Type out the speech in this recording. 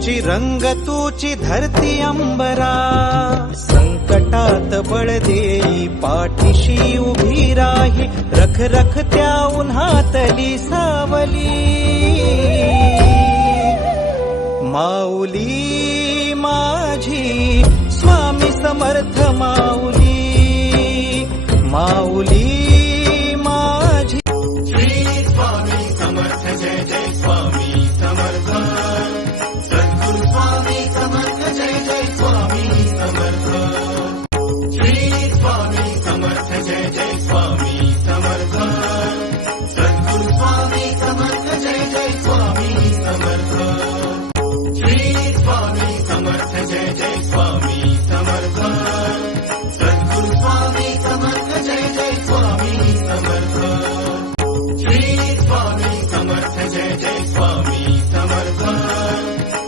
तूची रंग तूची धरती अंबरा, संकटात बळ देई पाठीशी उभी राही, रख रख त्या उन्हातली सावली. माऊली माझी स्वामी समर्थ माऊली, माऊली